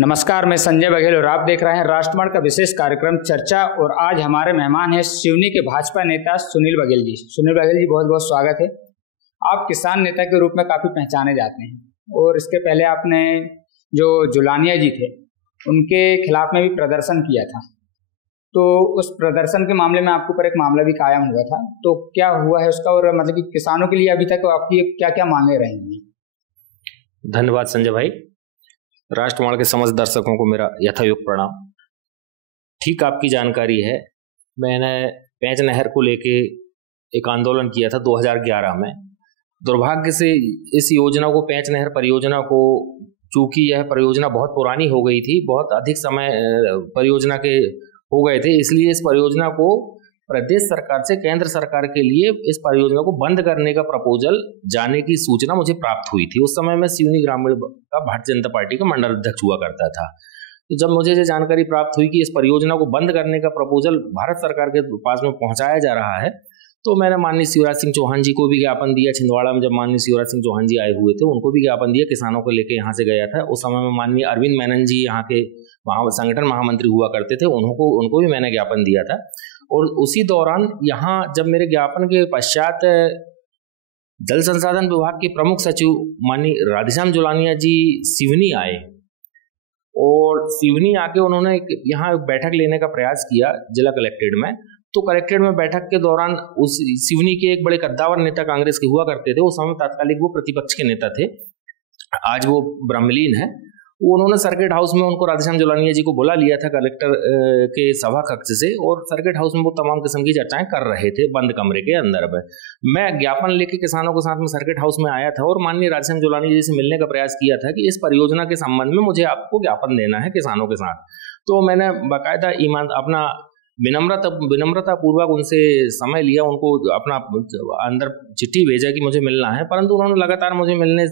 नमस्कार, मैं संजय बघेल और आप देख रहे हैं राष्ट्रवाद का विशेष कार्यक्रम चर्चा। और आज हमारे मेहमान हैं सिवनी के भाजपा नेता सुनील बघेल जी। सुनील बघेल जी, बहुत बहुत स्वागत है। आप किसान नेता के रूप में काफ़ी पहचाने जाते हैं और इसके पहले आपने जो जुलानिया जी थे उनके खिलाफ में भी प्रदर्शन किया था, तो उस प्रदर्शन के मामले में आपके ऊपर एक मामला भी कायम हुआ था, तो क्या हुआ है उसका, और मतलब कि किसानों के लिए अभी तक आपकी क्या क्या मांगे रहेंगी? धन्यवाद संजय भाई। राष्ट्रवाद के समस्त दर्शकों को मेरा यथायोग्य प्रणाम। ठीक आपकी जानकारी है, मैंने पेंच नहर को लेके एक आंदोलन किया था 2011 में। दुर्भाग्य से इस योजना को, पेंच नहर परियोजना को, चूंकि यह परियोजना बहुत पुरानी हो गई थी, बहुत अधिक समय परियोजना के हो गए थे, इसलिए इस परियोजना को प्रदेश सरकार से केंद्र सरकार के लिए इस परियोजना को बंद करने का प्रपोजल जाने की सूचना मुझे प्राप्त हुई थी। उस समय मैं सिवनी ग्रामीण का भारतीय जनता पार्टी का मंडल अध्यक्ष हुआ करता था। तो जब मुझे ये जानकारी प्राप्त हुई कि इस परियोजना को बंद करने का प्रपोजल भारत सरकार के पास में पहुंचाया जा रहा है, तो मैंने माननीय शिवराज सिंह चौहान जी को भी ज्ञापन दिया। छिंदवाड़ा में जब माननीय शिवराज सिंह चौहान जी आए हुए थे, उनको भी ज्ञापन दिया, किसानों को लेकर यहाँ से गया था। उस समय में माननीय अरविंद मेनन जी यहाँ के संगठन महामंत्री हुआ करते थे, उनको भी मैंने ज्ञापन दिया था। और उसी दौरान यहाँ जब मेरे ज्ञापन के पश्चात जल संसाधन विभाग के प्रमुख सचिव माननीय राधेश्याम जुलानिया जी सिवनी आए और सिवनी आके उन्होंने यहाँ बैठक लेने का प्रयास किया जिला कलेक्ट्रेट में। तो कलेक्ट्रेट में बैठक के दौरान उस सिवनी के एक बड़े कद्दावर नेता कांग्रेस के हुआ करते थे, उस समय तात्कालिक वो प्रतिपक्ष के नेता थे, आज वो ब्रह्मलीन है। उन्होंने सर्किट हाउस में उनको राधेश्याम जुलानिया जी को बुला लिया था कलेक्टर के सभा कक्ष से, और सर्किट हाउस में वो तमाम किस्म की चर्चाएं कर रहे थे बंद कमरे के अंदर में। मैं ज्ञापन लेके किसानों के साथ में सर्किट हाउस में आया था और माननीय राधेश्याम जुलानिया जी से मिलने का प्रयास किया था कि इस परियोजना के संबंध में मुझे आपको ज्ञापन देना है किसानों के साथ। तो मैंने बाकायदा अपना विनम्रता पूर्वक उनसे समय लिया, उनको अपना अंदर चिट्ठी भेजा कि मुझे मिलना है, परंतु उन्होंने लगातार मुझे मिलने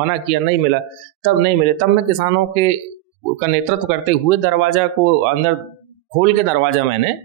मना किया, नहीं मिला। तब नहीं मिले, तब मैं किसानों का नेतृत्व करते हुए दरवाजा को अंदर खोल के दरवाजा मैंने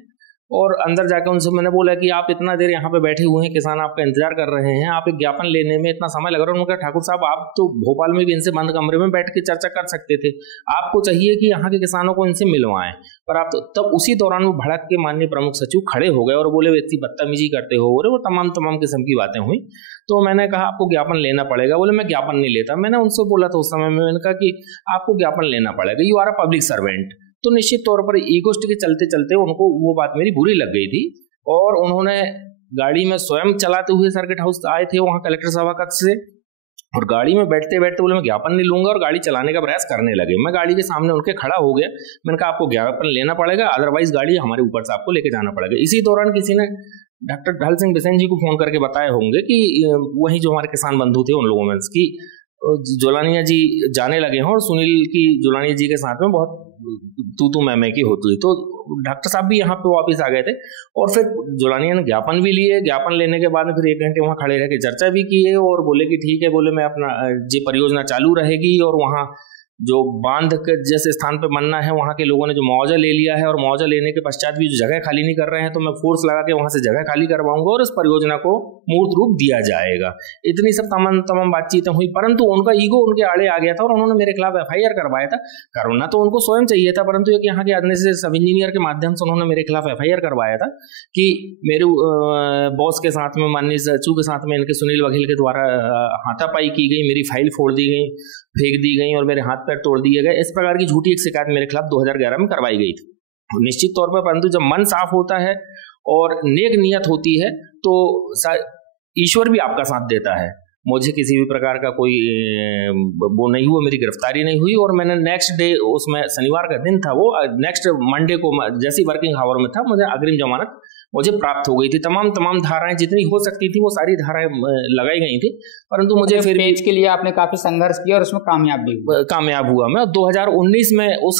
और अंदर जाकर उनसे मैंने बोला कि आप इतना देर यहाँ पे बैठे हुए हैं, किसान आपका इंतजार कर रहे हैं, आप एक ज्ञापन लेने में इतना समय लग रहा है। उन्होंने कहा, ठाकुर साहब आप तो भोपाल में भी इनसे बंद कमरे में बैठ के चर्चा कर सकते थे, आपको चाहिए कि यहाँ के किसानों को इनसे मिलवाएं, पर आप तब उसी दौरान वो भड़क के माननीय प्रमुख सचिव खड़े हो गए और बोले इतनी बदतमीजी करते हो, और वो तमाम किस्म की बातें हुई। तो मैंने कहा आपको ज्ञापन लेना पड़ेगा। बोले मैं ज्ञापन नहीं लेता। मैंने उनसे बोला था उस समय में, मैंने कहा कि आपको ज्ञापन लेना पड़ेगा, you are a public servant. तो निश्चित तौर पर ईगोस्ट के चलते चलते उनको वो बात मेरी बुरी लग गई थी और उन्होंने गाड़ी में स्वयं चलाते हुए सर्किट हाउस आए थे वहां कलेक्टर सभा कक्ष से, और गाड़ी में बैठते बैठते बोले मैं ज्ञापन नहीं लूंगा, और गाड़ी चलाने का प्रयास करने लगे। मैं गाड़ी के सामने उनके खड़ा हो गया। मैंने कहा आपको ज्ञापन लेना पड़ेगा, अदरवाइज गाड़ी हमारे ऊपर से आपको लेके जाना पड़ेगा। इसी दौरान किसी ने डॉक्टर ढाल सिंह बिसेन जी को फोन करके बताए होंगे कि वही जो हमारे किसान बंधु थे उन लोगों में की जुलानिया जी जाने लगे हैं और सुनील की जुलानिया जी के साथ में बहुत तू मैं की होती है। तो डॉक्टर साहब भी यहाँ पे वापस आ गए थे और फिर जुलानिया ने ज्ञापन भी लिए। ज्ञापन लेने के बाद में फिर 1 घंटे वहाँ खड़े रह के चर्चा भी की है और बोले कि ठीक है, बोले मैं अपना जी परियोजना चालू रहेगी, और वहाँ जो बांध के जैसे स्थान पे बनना है वहाँ के लोगों ने जो मुआवजा ले लिया है और मुआवजा लेने के पश्चात भी जो जगह खाली नहीं कर रहे हैं, तो मैं फोर्स लगा के वहाँ से जगह खाली करवाऊंगा और इस परियोजना को मूर्त रूप दिया जाएगा। इतनी सब तमाम बातचीतें हुई, परंतु उनका ईगो उनके आड़े आ गया था और उन्होंने मेरे खिलाफ FIR करवाया था। करना तो उनको स्वयं चाहिए था, परंतु एक यहाँ के एडमिनिस्ट्रेटिव सब इंजीनियर के माध्यम से उन्होंने मेरे खिलाफ FIR करवाया था कि मेरे बॉस के साथ में, माननीय सचिव के साथ में इनके सुनील बघेल के द्वारा हाथापाई की गई, मेरी फाइल फोड़ दी गई, फेंक दी गई और मेरे हाथ पैर तोड़ दिए गए। इस प्रकार की झूठी एक शिकायत मेरे खिलाफ 2011 में करवाई गई थी। निश्चित तौर पर, परंतु जब मन साफ होता है और नेक नियत होती है तो ईश्वर भी आपका साथ देता है। मुझे किसी भी प्रकार का कोई वो नहीं हुआ, मेरी गिरफ्तारी नहीं हुई, और मैंने नेक्स्ट डे, उसमें शनिवार का दिन था, वो नेक्स्ट मंडे को जैसी वर्किंग आवर में था, मुझे अग्रिम जमानत मुझे प्राप्त हो गई थी। तमाम धाराएं जितनी हो सकती थी वो सारी धाराएं लगाई गई थी, परंतु मुझे फिर पेज के लिए आपने काफी संघर्ष किया और उसमें कामयाब हुआ मैं। 2019 में उस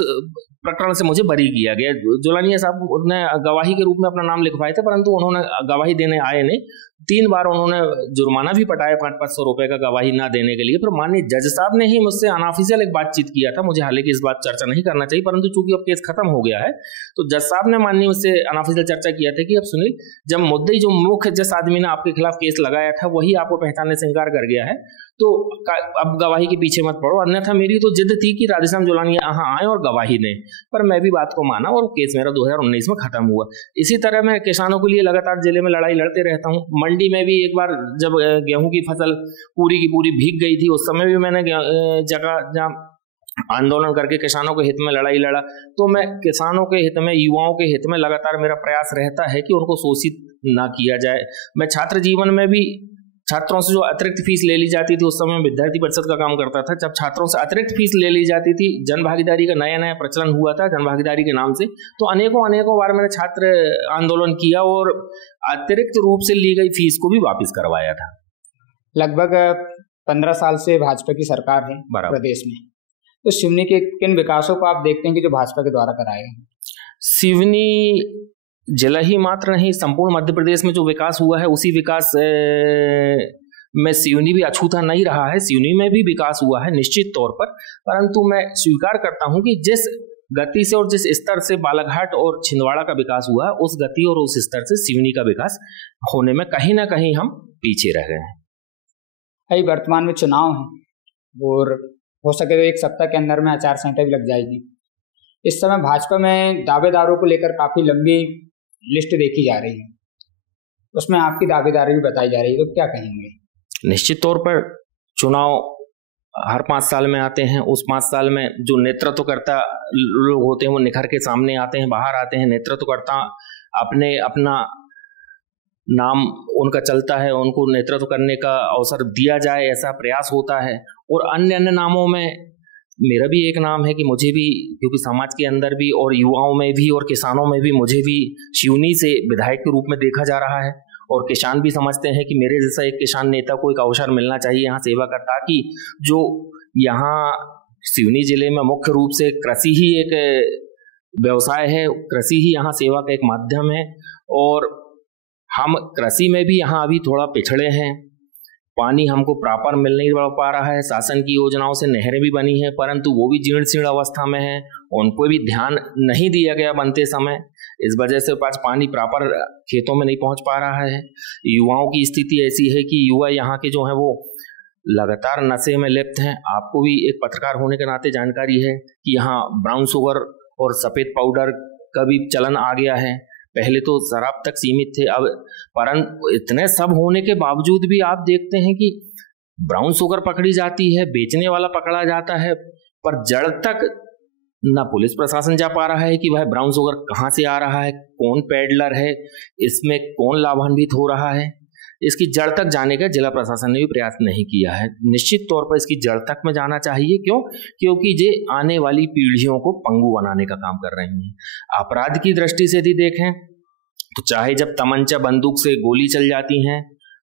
प्रकरण से मुझे बरी किया गया। जुलानिया साहब ने गवाही के रूप में अपना नाम लिखवाए थे, परंतु उन्होंने गवाही देने आए नहीं। 3 बार उन्होंने जुर्माना भी पटाया 500 रुपए का गवाही ना देने के लिए, पर माननीय जज साहब ने ही मुझसे अनऑफिशियल एक बातचीत किया था। मुझे हालांकि इस बात चर्चा नहीं करना चाहिए, परंतु चूंकि अब केस खत्म हो गया है तो जज साहब ने माननीय मुझसे अनऑफिशियल चर्चा किया था कि अब सुनील, जब मुद्दई जो मुख्य जिस आदमी ने आपके खिलाफ केस लगाया था वही आपको पहचानने से इंकार कर गया है, तो अब गवाही के पीछे मत पड़ो। अन्यथा मेरी तो जिद थी कि राधेश्याम जुलानिया यहाँ आए और गवाही दें, पर मैं भी बात को माना और केस मेरा 2019 में खत्म हुआ। इसी तरह मैं किसानों के लिए लगातार जिले में लड़ाई लड़ते रहता हूँ। मंडी में भी एक बार जब गेहूं की फसल पूरी की पूरी भीग गई थी, उस समय भी मैंने जगह जहाँ आंदोलन करके किसानों के हित में लड़ाई लड़ा। तो मैं किसानों के हित में, युवाओं के हित में लगातार मेरा प्रयास रहता है कि उनको शोषित ना किया जाए। मैं छात्र जीवन में भी छात्रों से जो अतिरिक्त फीस ले ली जाती थी, उस समय विद्यार्थी परिषद का काम करता था, जब छात्रों से अतिरिक्त फीस ले ली जाती थी, जन भागीदारी का नया नया प्रचलन हुआ था जन भागीदारी के नाम से, तो अनेकों बार मैंने छात्र आंदोलन किया और अतिरिक्त रूप से ली गई फीस को भी वापस करवाया था। लगभग 15 साल से भाजपा की सरकार है प्रदेश में, तो सिवनी के किन विकासों को आप देखते हैं कि जो भाजपा के द्वारा कराए गए? सिवनी जिला ही मात्र नहीं, संपूर्ण मध्य प्रदेश में जो विकास हुआ है उसी विकास में सिवनी भी अछूता नहीं रहा है। सिवनी में भी विकास हुआ है निश्चित तौर पर, परंतु मैं स्वीकार करता हूं कि जिस गति से और जिस स्तर से बालाघाट और छिंदवाड़ा का विकास हुआ है, उस गति और उस स्तर से सिवनी का विकास होने में कहीं ना कहीं हम पीछे रह गए हैं। अभी वर्तमान में चुनाव है और हो सके तो 1 सप्ताह के अंदर में आचार संहिता भी लग जाएगी। इस समय भाजपा में दावेदारों को लेकर काफी लंबी लिस्ट देखी जा रही है, उसमें आपकी दावेदारी भी बताई जा रही है, तो क्या कहेंगे? निश्चित तौर पर चुनाव हर 5 साल में आते हैं। उस 5 साल में जो नेतृत्वकर्ता लोग होते हैं वो निखर के सामने आते हैं, बाहर आते हैं। नेतृत्वकर्ता अपना नाम उनका चलता है, उनको नेतृत्व करने का अवसर दिया जाए ऐसा प्रयास होता है। और अन्य नामों में मेरा भी एक नाम है कि मुझे भी, क्योंकि समाज के अंदर भी और युवाओं में भी और किसानों में भी मुझे भी सिवनी से विधायक के रूप में देखा जा रहा है। और किसान भी समझते हैं कि मेरे जैसा एक किसान नेता को एक अवसर मिलना चाहिए यहाँ सेवा का, ताकि जो यहाँ सिवनी जिले में मुख्य रूप से कृषि ही एक व्यवसाय है, कृषि ही यहाँ सेवा का एक माध्यम है, और हम कृषि में भी यहाँ अभी थोड़ा पिछड़े हैं। पानी हमको प्रॉपर मिल नहीं पा रहा है। शासन की योजनाओं से नहरें भी बनी हैं, परंतु वो भी जीर्ण शीर्ण अवस्था में है, उनको भी ध्यान नहीं दिया गया बनते समय। इस वजह से पानी प्रॉपर खेतों में नहीं पहुंच पा रहा है। युवाओं की स्थिति ऐसी है कि युवा यहाँ के जो है वो लगातार नशे में लिप्त हैं। आपको भी एक पत्रकार होने के नाते जानकारी है कि यहाँ ब्राउन शुगर और सफ़ेद पाउडर का भी चलन आ गया है। पहले तो शराब तक सीमित थे, अब परंतु इतने सब होने के बावजूद भी आप देखते हैं कि ब्राउन शुगर पकड़ी जाती है, बेचने वाला पकड़ा जाता है, पर जड़ तक ना पुलिस प्रशासन जा पा रहा है कि भाई ब्राउन शुगर कहाँ से आ रहा है, कौन पेडलर है, इसमें कौन लाभान्वित हो रहा है। इसकी जड़ तक जाने का जिला प्रशासन ने भी प्रयास नहीं किया है। निश्चित तौर पर इसकी जड़ तक में जाना चाहिए। क्यों? क्योंकि ये आने वाली पीढ़ियों को पंगु बनाने का काम कर रहे हैं। अपराध की दृष्टि से यदि देखें तो चाहे जब तमंचा बंदूक से गोली चल जाती है,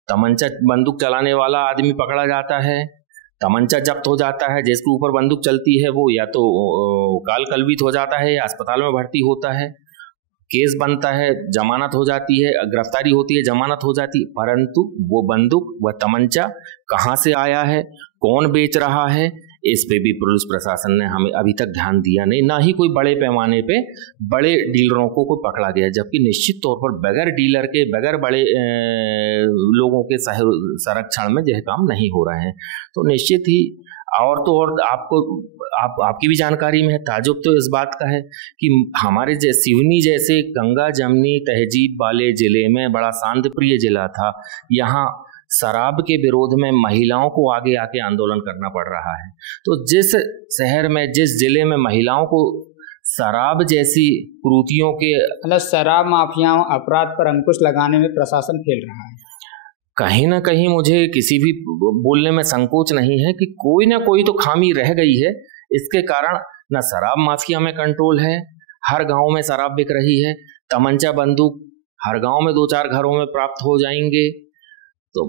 तमंचा बंदूक चलाने वाला आदमी पकड़ा जाता है, तमंचा जब्त हो जाता है, जिसके ऊपर बंदूक चलती है वो या तो काल कलवित हो जाता है या अस्पताल में भर्ती होता है, केस बनता है, जमानत हो जाती है, गिरफ्तारी होती है, जमानत हो जाती है, परंतु वो बंदूक व तमंचा कहाँ से आया है, कौन बेच रहा है, इस पे भी पुलिस प्रशासन ने हमें अभी तक ध्यान दिया नहीं। ना ही कोई बड़े पैमाने पे बड़े डीलरों को कोई पकड़ा गया, जबकि निश्चित तौर पर बगैर डीलर के, बगैर बड़े लोगों के संरक्षण में यह काम नहीं हो रहे हैं। तो निश्चित ही और तो और आपकी भी जानकारी में है, ताजुब तो इस बात का है कि हमारे सिवनी जैसे गंगा जमनी तहजीब वाले जिले में बड़ा शांत प्रिय जिला था, यहाँ शराब के विरोध में महिलाओं को आगे आके आंदोलन करना पड़ रहा है। तो जिस शहर में, जिस जिले में महिलाओं को शराब जैसी कुरीतियों के, मतलब शराब माफियाओं अपराध पर अंकुश लगाने में प्रशासन खेल रहा है, कहीं ना कहीं मुझे किसी भी बोलने में संकोच नहीं है कि कोई ना कोई तो खामी रह गई है। इसके कारण ना शराब माफिया में कंट्रोल है, हर गांव में शराब बिक रही है, तमंचा बंदूक हर गांव में 2-4 घरों में प्राप्त हो जाएंगे। तो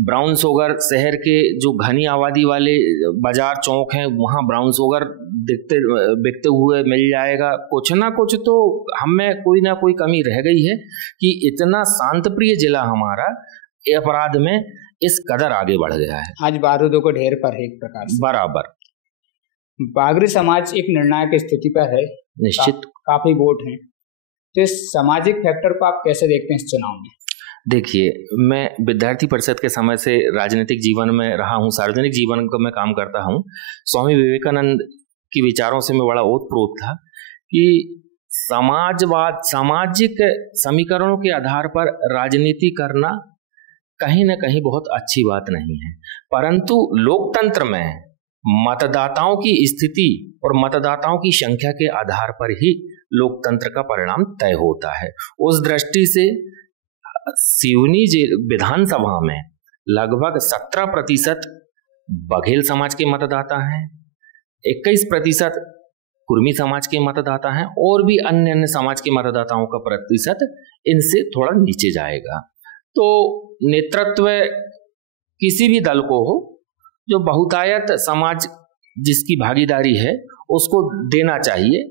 ब्राउन शुगर शहर के जो घनी आबादी वाले बाजार चौक हैं वहाँ ब्राउन शुगर बिकते हुए मिल जाएगा। कुछ ना कुछ तो हमें कोई ना कोई कमी रह गई है कि इतना शांत प्रिय जिला हमारा अपराध में इस कदर आगे बढ़ गया है। आज बारूदों को ढेर पर है एक प्रकार से। बराबर। बागरी समाज एक निर्णायक स्थिति पर है, निश्चित। काफी वोट हैं, तो इस सामाजिक फैक्टर को आप कैसे देखते हैं इस चुनाव में? देखिए, मैं विद्यार्थी परिषद के समय से राजनीतिक जीवन में रहा हूँ, सार्वजनिक जीवन को मैं काम करता हूँ। स्वामी विवेकानंद की विचारों से मैं बड़ा ओतप्रोत था कि समाजवाद, सामाजिक समीकरणों के आधार पर राजनीति करना कहीं ना कहीं बहुत अच्छी बात नहीं है, परंतु लोकतंत्र में मतदाताओं की स्थिति और मतदाताओं की संख्या के आधार पर ही लोकतंत्र का परिणाम तय होता है। उस दृष्टि से सिवनी विधानसभा में लगभग 17% बघेल समाज के मतदाता हैं, 21% कुर्मी समाज के मतदाता हैं और भी अन्य अन्य समाज के मतदाताओं का प्रतिशत इनसे थोड़ा नीचे जाएगा। तो नेतृत्व किसी भी दल को हो, जो बहुतायत समाज जिसकी भागीदारी है उसको देना चाहिए,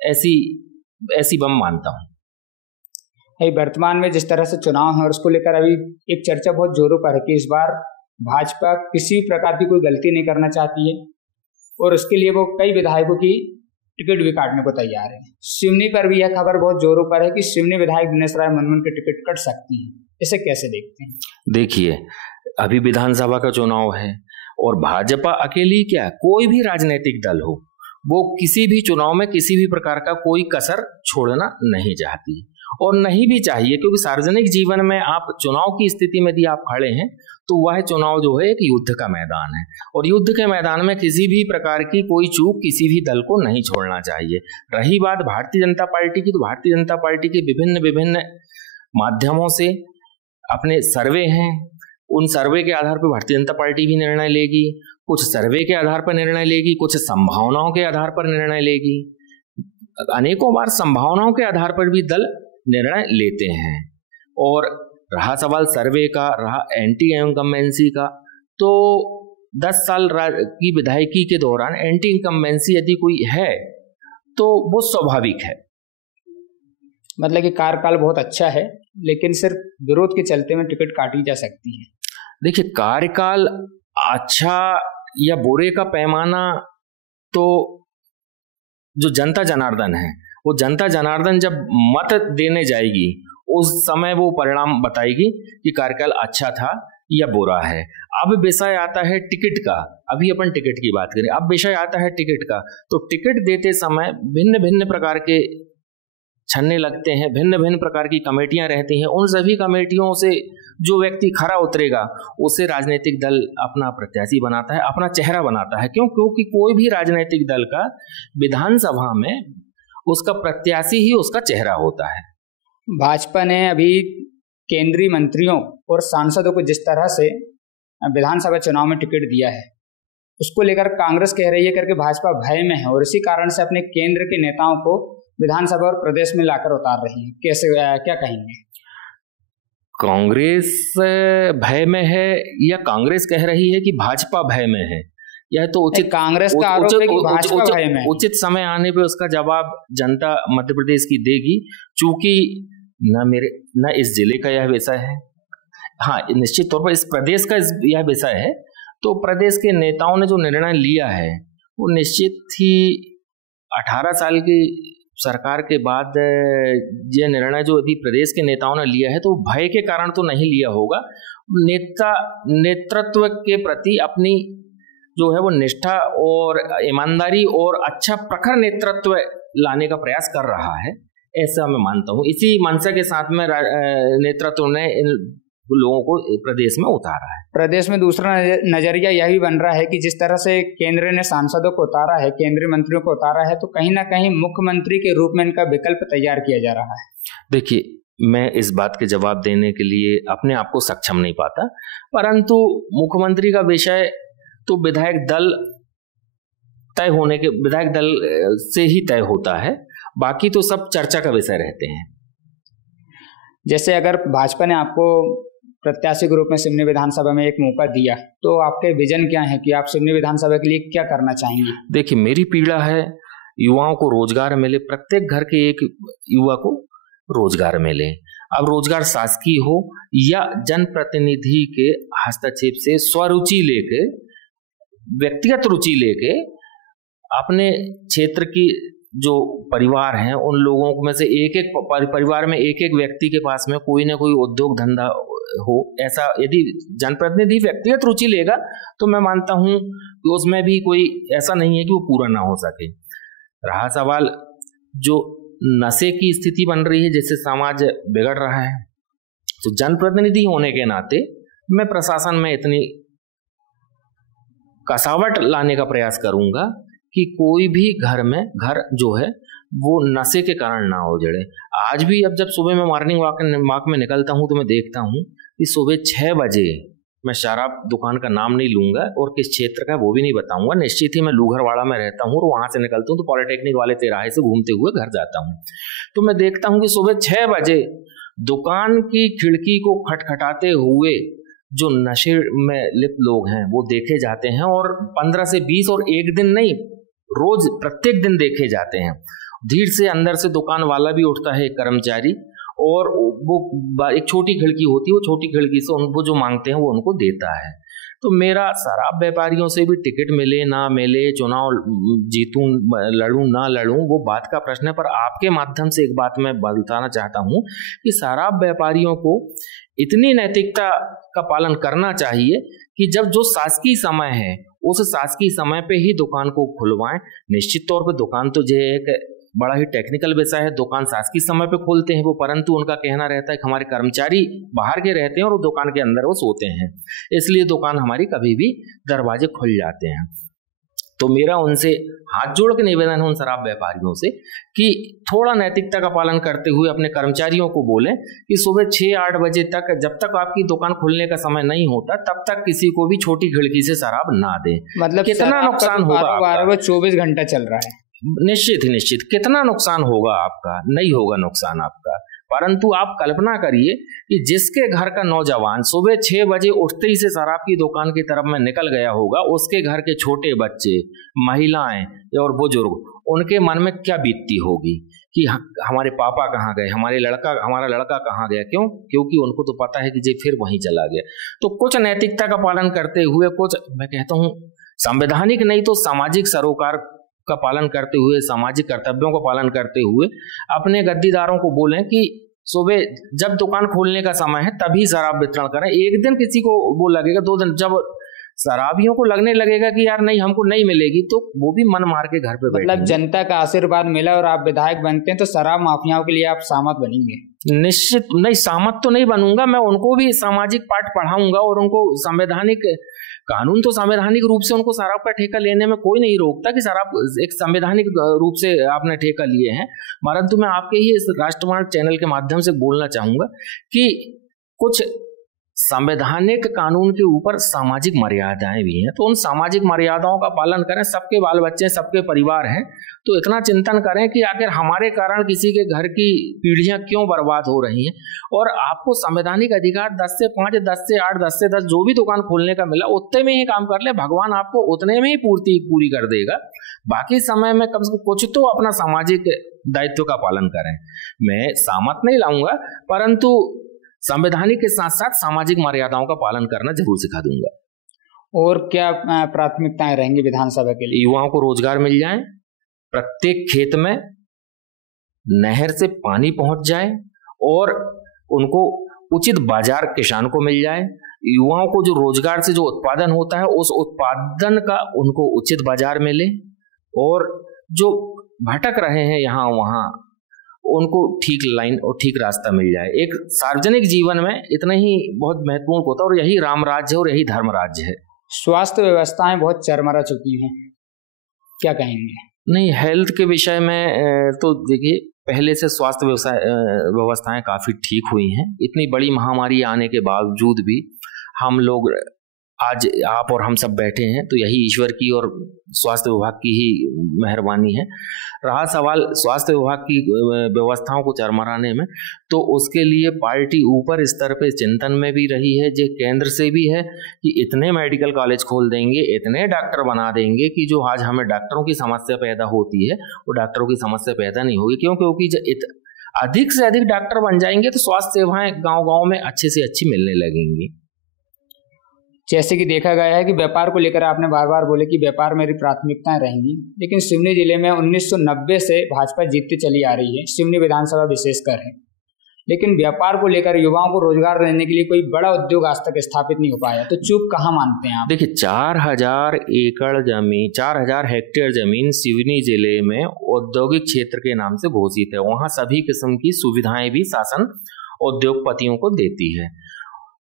ऐसी मैं मानता हूँ। वर्तमान में जिस तरह से चुनाव है और उसको लेकर अभी एक चर्चा बहुत जोरों पर है कि इस बार भाजपा किसी प्रकार की कोई गलती नहीं करना चाहती है और उसके लिए वो कई विधायकों की टिकट भी काटने को तैयार है। सिवनी पर भी यह खबर बहुत जोरों पर है कि सिवनी विधायक दिनेश राय मनमोहन की टिकट कट सकती है, इसे कैसे देखते हैं? देखिए, अभी विधानसभा का चुनाव है और भाजपा अकेली क्या, कोई भी राजनीतिक दल हो, वो किसी भी चुनाव में किसी भी प्रकार का कोई कसर छोड़ना नहीं चाहती और नहीं भी चाहिए, क्योंकि सार्वजनिक जीवन में आप चुनाव की स्थिति में यदि आप खड़े हैं तो वह चुनाव जो है एक युद्ध का मैदान है और युद्ध के मैदान में किसी भी प्रकार की कोई चूक किसी भी दल को नहीं छोड़ना चाहिए। रही बात भारतीय जनता पार्टी की, तो भारतीय जनता पार्टी के विभिन्न माध्यमों से अपने सर्वे हैं, उन सर्वे के आधार पर भारतीय जनता पार्टी भी निर्णय लेगी, कुछ सर्वे के आधार पर निर्णय लेगी, कुछ संभावनाओं के आधार पर निर्णय लेगी। अनेकों बार संभावनाओं के आधार पर भी दल निर्णय लेते हैं। और रहा सवाल सर्वे का, रहा एंटी इनकम्बेंसी का, तो 10 साल की विधायकी के दौरान एंटी इनकम्बेंसी यदि कोई है तो वो स्वाभाविक है। मतलब कि कार्यकाल बहुत अच्छा है, लेकिन सिर्फ विरोध के चलते में टिकट काटी जा सकती है। देखिए, कार्यकाल अच्छा या बुरे का पैमाना तो जो जनता जनार्दन है, वो जनता जनार्दन जब मत देने जाएगी उस समय वो परिणाम बताएगी कि कार्यकाल अच्छा था या बुरा है। अब विषय आता है टिकट का, अभी अपन टिकट की बात करें, अब विषय आता है टिकट का, तो टिकट देते समय भिन्न भिन्न प्रकार के छन्ने लगते हैं, भिन्न भिन्न प्रकार की कमेटियां रहती हैं। उन सभी कमेटियों से जो व्यक्ति खरा उतरेगा उसे राजनीतिक दल अपना प्रत्याशी बनाता है, अपना चेहरा बनाता है। क्यों? क्योंकि कोई भी राजनीतिक दल का विधानसभा में उसका प्रत्याशी ही उसका चेहरा होता है। भाजपा ने अभी केंद्रीय मंत्रियों और सांसदों को जिस तरह से विधानसभा चुनाव में टिकट दिया है, उसको लेकर कांग्रेस कह रही है करके भाजपा भय में है और इसी कारण से अपने केंद्र के नेताओं को विधानसभा और प्रदेश में लाकर उतार रही है। कैसे, क्या कहेंगे? कांग्रेस भय में है या कांग्रेस कह रही है कि भाजपा भय में है? यह तो उचित, कांग्रेस का आरोप है कि भाजपा भय में। उचित समय आने पे उसका जवाब जनता मध्य प्रदेश की देगी, चूंकि न इस जिले का यह विषय है, हाँ निश्चित तौर पर इस प्रदेश का यह विषय है। तो प्रदेश के नेताओं ने जो निर्णय लिया है वो निश्चित ही 18 साल की सरकार के बाद यह निर्णय जो अभी प्रदेश के नेताओं ने लिया है तो भय के कारण तो नहीं लिया होगा। नेतृत्व के प्रति अपनी जो है वो निष्ठा और ईमानदारी और अच्छा प्रखर नेतृत्व लाने का प्रयास कर रहा है, ऐसा मैं मानता हूँ। इसी मंशा के साथ में नेतृत्व ने इन लोगों को प्रदेश में उतारा है। प्रदेश में दूसरा नजरिया यह भी बन रहा है कि जिस तरह से केंद्र ने सांसदों को उतारा है, केंद्रीय मंत्रियों को उतारा है, तो कहीं ना कहीं मुख्यमंत्री के रूप में इनका विकल्प तैयार किया जा रहा है। देखिए, मैं इस बात के जवाब देने के लिए अपने आप को सक्षम नहीं पाता, परंतु मुख्यमंत्री का विषय तो विधायक दल से ही तय होता है, बाकी तो सब चर्चा का विषय रहते हैं। जैसे अगर भाजपा ने आपको प्रत्याशी के रूप में सिवनी विधानसभा में एक मौका दिया, तो आपके विजन क्या है कि आप सिवनी विधानसभा के लिए क्या करना चाहेंगे? देखिए, मेरी पीड़ा है युवाओं को रोजगार मिले, प्रत्येक घर के एक युवा को रोजगार मिले। अब रोजगार शासकीय हो या जनप्रतिनिधि के हस्तक्षेप से स्वरुचि लेके, व्यक्तिगत रुचि लेके अपने क्षेत्र की जो परिवार हैं उन लोगों में से एक एक परिवार में एक एक व्यक्ति के पास में कोई ना कोई उद्योग धंधा हो, ऐसा यदि जनप्रतिनिधि व्यक्तिगत रुचि लेगा तो मैं मानता हूं कि उसमें भी कोई ऐसा नहीं है कि वो पूरा ना हो सके। रहा सवाल जो नशे की स्थिति बन रही है जिससे समाज बिगड़ रहा है, तो जनप्रतिनिधि होने के नाते मैं प्रशासन में इतनी कसावट लाने का प्रयास करूंगा कि कोई भी घर जो है वो नशे के कारण ना हो जड़े। आज भी अब जब सुबह मैं मॉर्निंग वॉक में निकलता हूं तो मैं देखता हूं कि सुबह 6 बजे, मैं शराब दुकान का नाम नहीं लूंगा और किस क्षेत्र का वो भी नहीं बताऊंगा, निश्चित ही मैं लूघरवाड़ा में रहता हूँ और वहां से निकलता हूँ तो पॉलिटेक्निक वाले तिराहे से घूमते हुए घर जाता हूँ, तो मैं देखता हूँ कि सुबह 6 बजे दुकान की खिड़की को खटखटाते हुए जो नशे में लिप्त लोग हैं वो देखे जाते हैं, और 15 से 20 और एक दिन नहीं, रोज प्रत्येक दिन देखे जाते हैं। धीरे से अंदर से दुकान वाला भी उठता है, एक कर्मचारी, और वो एक छोटी खिड़की होती है, वो छोटी खिड़की से उनको जो मांगते हैं वो उनको देता है। तो मेरा शराब व्यापारियों से भी टिकट मिले ना मिले, चुनाव जीतूं लड़ूं ना लड़ूं, वो बात का प्रश्न है, पर आपके माध्यम से एक बात मैं बताना चाहता हूं कि शराब व्यापारियों को इतनी नैतिकता का पालन करना चाहिए कि जब जो शासकीय समय है उस शासकीय समय पे ही दुकान को खुलवाएं। निश्चित तौर पे दुकान तो जो है बड़ा ही टेक्निकल विषय है, दुकान शासकीय समय पे खोलते हैं वो, परंतु उनका कहना रहता है कि हमारे कर्मचारी बाहर के रहते हैं और दुकान के अंदर वो सोते हैं, इसलिए दुकान हमारी कभी भी दरवाजे खुल जाते हैं। तो मेरा उनसे हाथ जोड़ के निवेदन है उन शराब व्यापारियों से कि थोड़ा नैतिकता का पालन करते हुए अपने कर्मचारियों को बोलें कि सुबह 6-8 बजे तक, जब तक आपकी दुकान खुलने का समय नहीं होता तब तक किसी को भी छोटी खिड़की से शराब ना दें। मतलब कितना नुकसान होगा? 24 घंटा चल रहा है। निश्चित कितना नुकसान होगा आपका? नहीं होगा नुकसान आपका, परंतु आप कल्पना करिए कि जिसके घर का नौजवान सुबह 6 बजे उठते ही से शराब की दुकान की तरफ में निकल गया होगा, उसके घर के छोटे बच्चे, महिलाएं और बुजुर्ग, उनके मन में क्या बीतती होगी कि हमारे पापा कहाँ गए, हमारा लड़का कहाँ गया। क्यों? क्योंकि उनको तो पता है कि जे फिर वहीं चला गया। तो कुछ नैतिकता का पालन करते हुए, कुछ मैं कहता हूँ संवैधानिक नहीं तो सामाजिक सरोकार का पालन करते हुए, सामाजिक कर्तव्यों का पालन करते हुए अपने गद्दीदारों को बोलें कि सुबह जब दुकान खोलने का समय है तभी शराब वितरण करें। एक दिन किसी को वो लगेगा, 2 दिन जब शराबियों को लगने लगेगा कि यार नहीं हमको नहीं मिलेगी, तो वो भी मन मार के घर पे बैठेंगे। मतलब जनता का आशीर्वाद मिला और आप विधायक बनते हैं तो शराब माफियाओं के लिए आप सहमत बनेंगे? निश्चित नहीं, सहमत तो नहीं बनूंगा, मैं उनको भी सामाजिक पाठ पढ़ाऊंगा और उनको संवैधानिक कानून, तो संवैधानिक रूप से उनको शराब का ठेका लेने में कोई नहीं रोकता कि शराब एक संवैधानिक रूप से आपने ठेका लिए हैं। परंतु मैं आपके ही इस राष्ट्रमार्ग चैनल के माध्यम से बोलना चाहूंगा कि कुछ संवैधानिक कानून के ऊपर सामाजिक मर्यादाएं भी हैं, तो उन सामाजिक मर्यादाओं का पालन करें। सबके बाल बच्चे, सबके परिवार हैं, तो इतना चिंतन करें कि आखिर हमारे कारण किसी के घर की पीढ़ियां क्यों बर्बाद हो रही हैं। और आपको संवैधानिक अधिकार 10 से 5, 10 से 8, 10 से 10 जो भी दुकान खोलने का मिला उतने में ही काम कर ले, भगवान आपको उतने में ही पूरी कर देगा। बाकी समय में कम से कम कुछ तो अपना सामाजिक दायित्व का पालन करें। मैं सहमत नहीं लाऊंगा, परंतु संवैधानिक के साथ साथ सामाजिक मर्यादाओं का पालन करना जरूर सिखा दूंगा। और क्या प्राथमिकताएं रहेंगी विधानसभा के लिए? युवाओं को रोजगार मिल जाए, प्रत्येक खेत में नहर से पानी पहुंच जाए और उनको उचित बाजार किसान को मिल जाए। युवाओं को जो रोजगार से जो उत्पादन होता है उस उत्पादन का उनको उचित बाजार मिले, और जो भटक रहे हैं यहाँ वहां उनको ठीक लाइन और ठीक रास्ता मिल जाए। एक सार्वजनिक जीवन में इतना ही बहुत महत्वपूर्ण होता है, और यही राम राज्य है और यही धर्म राज्य है। स्वास्थ्य व्यवस्थाएं बहुत चरमरा चुकी हैं, क्या कहेंगे? नहीं, हेल्थ के विषय में तो देखिए पहले से स्वास्थ्य व्यवस्थाएं काफी ठीक हुई हैं। इतनी बड़ी महामारी आने के बावजूद भी हम लोग आज आप और हम सब बैठे हैं तो यही ईश्वर की और स्वास्थ्य विभाग की ही मेहरबानी है। रहा सवाल स्वास्थ्य विभाग की व्यवस्थाओं को चरमराने में, तो उसके लिए पार्टी ऊपर स्तर पे चिंतन में भी रही है, जो केंद्र से भी है कि इतने मेडिकल कॉलेज खोल देंगे, इतने डॉक्टर बना देंगे कि जो आज हमें डॉक्टरों की समस्या पैदा होती है वो डॉक्टरों की समस्या पैदा नहीं होगी। क्यों? क्योंकि अधिक से अधिक डॉक्टर बन जाएंगे तो स्वास्थ्य सेवाएं गांव-गांव में अच्छे से अच्छी मिलने लगेंगी। जैसे कि देखा गया है कि व्यापार को लेकर आपने बार बार बोले कि व्यापार मेरी प्राथमिकताएं रहेंगी, लेकिन सिवनी जिले में 1990 से भाजपा जीतती चली आ रही है, सिवनी विधानसभा विशेषकर है, लेकिन व्यापार को लेकर युवाओं को रोजगार देने के लिए कोई बड़ा उद्योग आज तक स्थापित नहीं हो पाया। तो चूक कहाँ मानते हैं आप? देखिए, 4000 एकड़ जमीन, 4000 हेक्टेयर जमीन सिवनी जिले में औद्योगिक क्षेत्र के नाम से घोषित है। वहाँ सभी किस्म की सुविधाएं भी शासन उद्योगपतियों को देती है,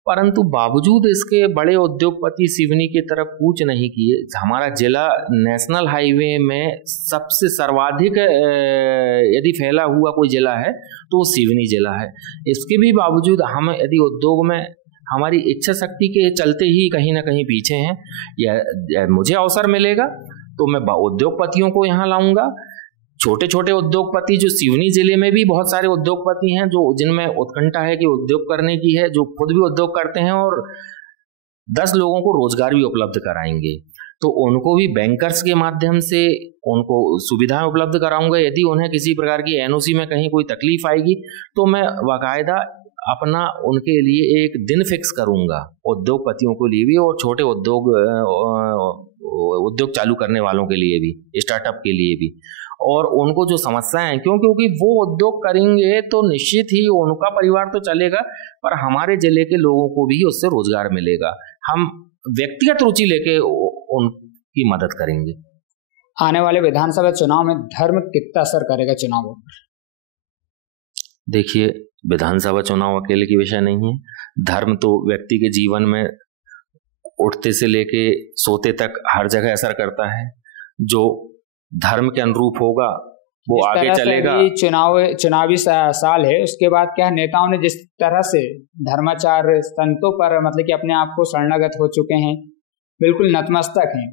परंतु बावजूद इसके बड़े उद्योगपति सिवनी की तरफ कूच नहीं किए। हमारा जिला नेशनल हाईवे में सबसे सर्वाधिक यदि फैला हुआ कोई जिला है तो वो सिवनी जिला है। इसके भी बावजूद हम यदि उद्योग में हमारी इच्छा शक्ति के चलते ही कहीं ना कहीं पीछे हैं, या मुझे अवसर मिलेगा तो मैं उद्योगपतियों को यहाँ लाऊंगा। छोटे छोटे उद्योगपति जो सिवनी जिले में भी बहुत सारे उद्योगपति हैं जो जिनमें उत्कंठा है कि उद्योग करने की है, जो खुद भी उद्योग करते हैं और 10 लोगों को रोजगार भी उपलब्ध कराएंगे, तो उनको भी बैंकर्स के माध्यम से उनको सुविधाएं उपलब्ध कराऊंगा। यदि उन्हें किसी प्रकार की एनओसी में कहीं कोई तकलीफ आएगी तो मैं बाकायदा अपना उनके लिए एक दिन फिक्स करूंगा, उद्योगपतियों के लिए भी और छोटे उद्योग चालू करने वालों के लिए भी, स्टार्टअप के लिए भी। और उनको जो समस्याएं हैं, क्योंकि वो उद्योग करेंगे तो निश्चित ही उनका परिवार तो चलेगा, पर हमारे जिले के लोगों को भी उससे रोजगार मिलेगा। हम व्यक्तिगत रुचि लेके उनकी मदद करेंगे। आने वाले विधानसभा चुनाव में धर्म कितना असर करेगा चुनावों पर? देखिए, विधानसभा चुनाव अकेले की विषय नहीं है। धर्म तो व्यक्ति के जीवन में उठते से लेके सोते तक हर जगह असर करता है। जो धर्म के अनुरूप होगा वो आगे चलेगा। चुनावी साल है, उसके बाद क्या नेताओं ने जिस तरह से धर्माचार्य संतों पर मतलब कि अपने आप को शरणागत हो चुके हैं, बिल्कुल नतमस्तक हैं,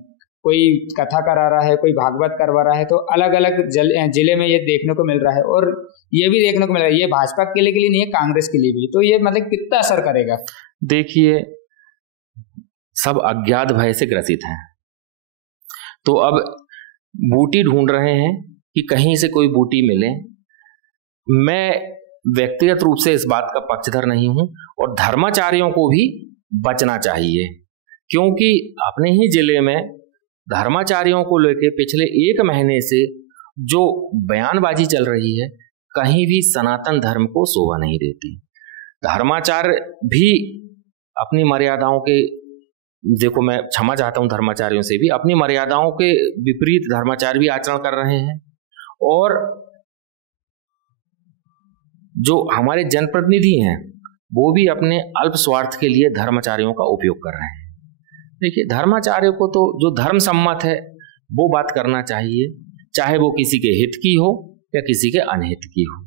कोई कथा करा रहा है, कोई भागवत करवा रहा है, तो अलग अलग जिले में ये देखने को मिल रहा है। और ये भी देखने को मिल रहा है, ये भाजपा के लिए नहीं है, कांग्रेस के लिए भी। तो ये मतलब कितना असर करेगा? देखिए, सब अज्ञात भय से ग्रसित हैं, तो अब बूटी ढूंढ रहे हैं कि कहीं से कोई बूटी मिले। मैं व्यक्तिगत रूप से इस बात का पक्षधर नहीं हूं, और धर्माचार्यों को भी बचना चाहिए, क्योंकि अपने ही जिले में धर्माचार्यों को लेकर पिछले 1 महीने से जो बयानबाजी चल रही है, कहीं भी सनातन धर्म को शोभा नहीं देती। धर्माचार्य भी अपनी मर्यादाओं के, देखो मैं क्षमा चाहता हूं धर्माचार्यों से भी, अपनी मर्यादाओं के विपरीत धर्माचार्य भी आचरण कर रहे हैं, और जो हमारे जनप्रतिनिधि हैं वो भी अपने अल्प स्वार्थ के लिए धर्माचार्यों का उपयोग कर रहे हैं। देखिए, धर्माचार्यों को तो जो धर्म सम्मत है वो बात करना चाहिए, चाहे वो किसी के हित की हो या किसी के अनहित की हो।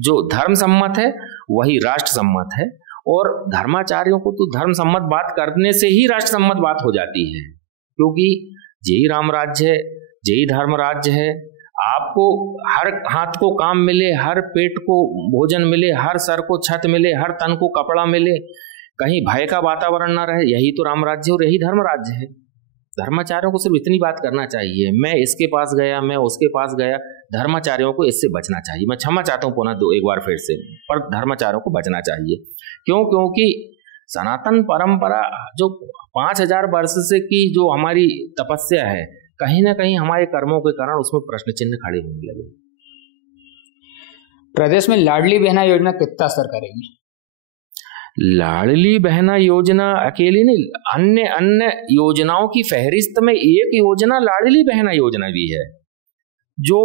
जो धर्म सम्मत है वही राष्ट्र सम्मत है, और धर्माचार्यों को तो धर्म सम्मत बात करने से ही राष्ट्र सम्मत बात हो जाती है, क्योंकि जय राम राज्य है, जय धर्म राज्य है। आपको हर हाथ को काम मिले, हर पेट को भोजन मिले, हर सर को छत मिले, हर तन को कपड़ा मिले, कहीं भय का वातावरण ना रहे, यही तो राम राज्य और यही धर्म राज्य है। धर्माचार्यों को सिर्फ इतनी बात करना चाहिए, मैं इसके पास गया, मैं उसके पास गया, धर्माचार्यों को इससे बचना चाहिए। मैं क्षमा चाहता हूँ पुनः एक बार फिर से, पर धर्माचार्यों को बचना चाहिए। क्यों? क्योंकि सनातन परंपरा जो 5000 वर्ष से की जो हमारी तपस्या है, कहीं ना कहीं हमारे कर्मों के कारण उसमें प्रश्न चिन्ह खड़े होने लगे। प्रदेश में लाडली बहना योजना कितना असर करेगी? लाडली बहना योजना अकेली नहीं, अन्य योजनाओं की फहरिस्त में एक योजना लाडली बहना योजना भी है, जो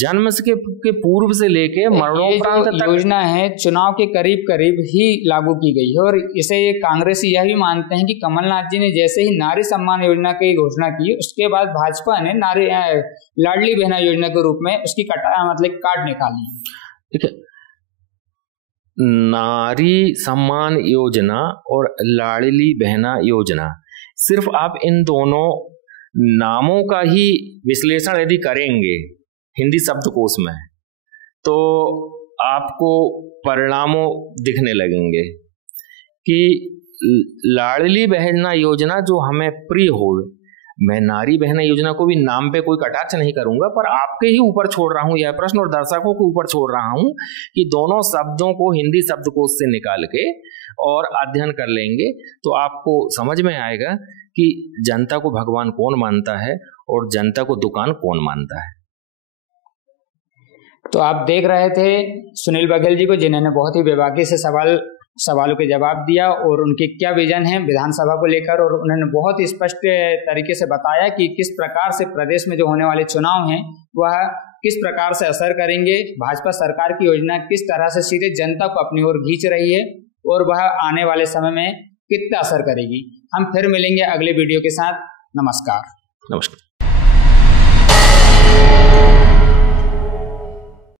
जन्म के पूर्व से लेके मरणोपरांत तक योजना है, चुनाव के करीब करीब ही लागू की गई है। और इसे ये कांग्रेसी यह भी मानते हैं कि कमलनाथ जी ने जैसे ही नारी सम्मान योजना की घोषणा की, उसके बाद भाजपा ने लाडली बहना योजना के रूप में उसकी काट निकाली। ठीक है, नारी सम्मान योजना और लाडली बहना योजना, सिर्फ आप इन दोनों नामों का ही विश्लेषण यदि करेंगे हिंदी शब्दकोश में, तो आपको परिणामों दिखने लगेंगे कि लाडली बहना योजना जो हमें प्रिय हो, मैं नारी बहना योजना को भी नाम पे कोई कटाक्ष नहीं करूंगा, पर आपके ही ऊपर छोड़ रहा हूं यह प्रश्न और दर्शकों के ऊपर छोड़ रहा हूं कि दोनों शब्दों को हिंदी शब्दकोश से निकाल के और अध्ययन कर लेंगे तो आपको समझ में आएगा कि जनता को भगवान कौन मानता है और जनता को दुकान कौन मानता है। तो आप देख रहे थे सुनील बघेल जी को, जिन्होंने बहुत ही बेबाकी से सवालों के जवाब दिया और उनके क्या विजन है विधानसभा को लेकर, और उन्होंने बहुत ही स्पष्ट तरीके से बताया कि किस प्रकार से प्रदेश में जो होने वाले चुनाव हैं वह किस प्रकार से असर करेंगे, भाजपा सरकार की योजना किस तरह से सीधे जनता को अपनी ओर खींच रही है और वह आने वाले समय में कितना असर करेगी। हम फिर मिलेंगे अगले वीडियो के साथ। नमस्कार।